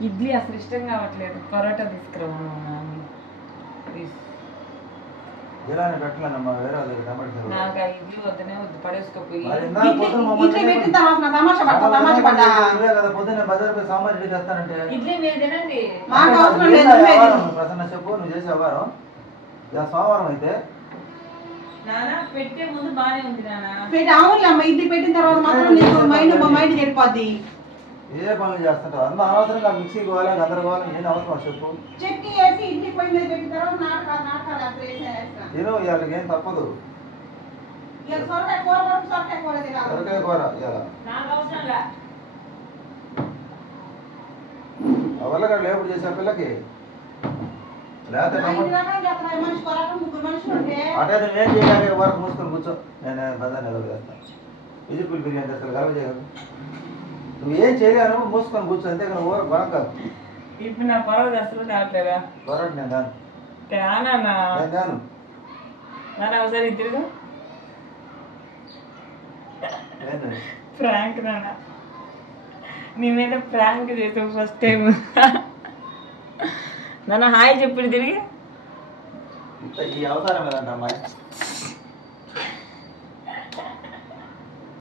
ఇడ్లీ అసలు ఇష్టం కావట్లేదు. పరోటా తీసుకురావు ప్లీజ్ ఇలానే పెట్టలేనమ్మా వేరే వాళ్ళ దగ్గర టమాటా సరుకు. నాకు ఆ ఇడ్లీ వద్దనే వద్దు పడేసుకోపోయి పెట్టిన తర్వాత నా తమాషా పడతా తమాషా పడ్డా? ఇడ్లీ మాకు అవసరం లేదు. ప్రసన్న చెప్పు నువ్వు చేసే వ్యవహారం. ఇలా సోమవారం అయితే. నానా పెట్టే ముందు బానే ఉంది నానా పెట్టి అవునులే అమ్మ ఇడ్లీ పెట్టిన తర్వాత మాత్రం నీకు మైండ్ మా మైండ్ చెడిపోద్ది. ఏ పనులు చేస్తుంటావు? అంత అనవసరంగా మిక్సీ పోవాలి గందరగోళం ఏం అవసరం చెప్పు. చట్నీ వేసి మీద నాటకాలు నాటకాలు తిను ఇవాళకి ఏం తప్పదు. సొరకాయ కూర వరకు సొరకాయ కూర తినాలి. సొరకాయ కూర ఇవాళ నాకు అవసరం లే ఆ వల్ల కూడా లేపుడు చేసే పిల్లకి? లేకపోతే అటే నువ్వేం చేయాలి? వరకు మూసుకొని కూర్చో. నేను బజార్ నిలవ చేస్తాను వెజిటబుల్ బిర్యానీ చేస్తాను గలవ చేయగలవు నువ్వేం చేయలేను మూసుకొని కూర్చో అంతేగాని ఊర గొడవ కాదు. ఇప్పుడు నా పరోటా అసలు తేవట్లేదా గొడవ నేను దాను తేనా నేను దాను నాన్న ఒకసారి తిరుగు? ప్రాంక్ నాన్న నీ మీద ప్రాంక్ చేసాం ఫస్ట్ టైం నాన్న హాయ్ చెప్పు తిరిగి. ఇంత ఈ అవతారం లేదంట అమ్మాయి?